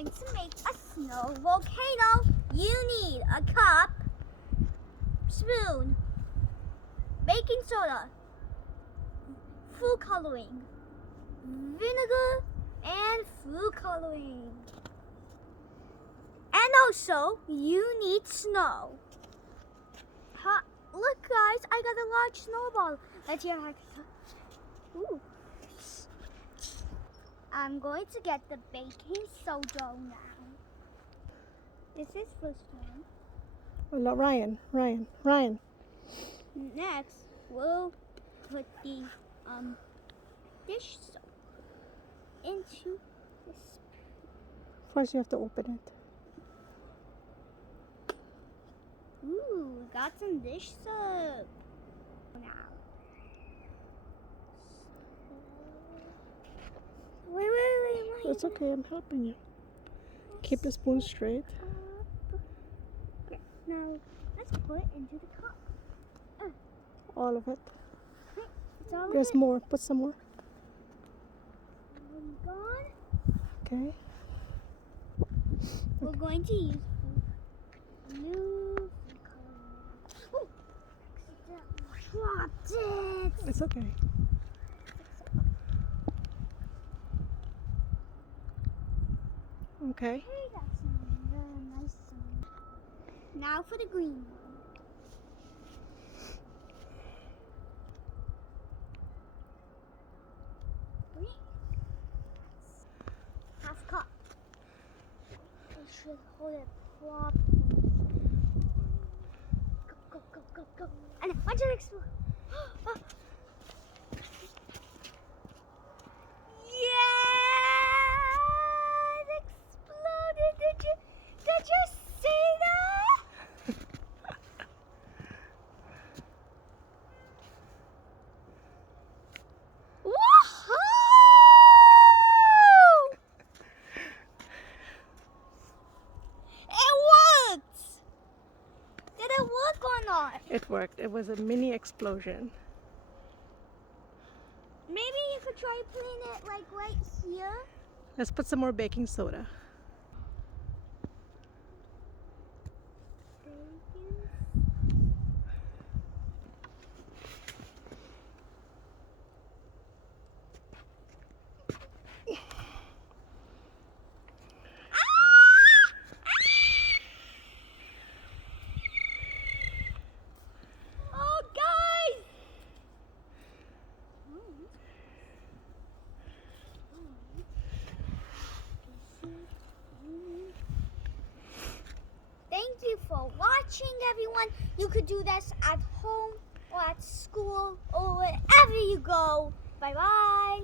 going to make a snow volcano. You need a cup, spoon, baking soda, food coloring, vinegar, and food coloring. And also, you need snow. Look, guys, I got a large snowball. Let's hear how. Ooh. I'm going to get the baking soda now. This is first one. Oh, no, Ryan. Next, we'll put the dish soap into this. First, you have to open it. Ooh, we got some dish soap. Now. Wait. It's okay, I'm helping you. Keep the spoon straight. Okay, now let's put it into the cup. All of it. It's all There's of it. more. Put some more. Gone. Okay. We're going to use blue food coloring. Oh, accidentally dropped it. It's okay. Okay. Hey, that's really nice. Now for the green one. Half cup. I should hold it properly. Go. And watch it explode. Yeah! It exploded. Did you see that? Woohoo! It worked! Did it work or not? It worked. It was a mini explosion. Maybe you could try putting it like right here. Let's put some more baking soda. Oh, guys! Thank you for watching, everyone. You could do this at home or at school or wherever you go. Bye-bye.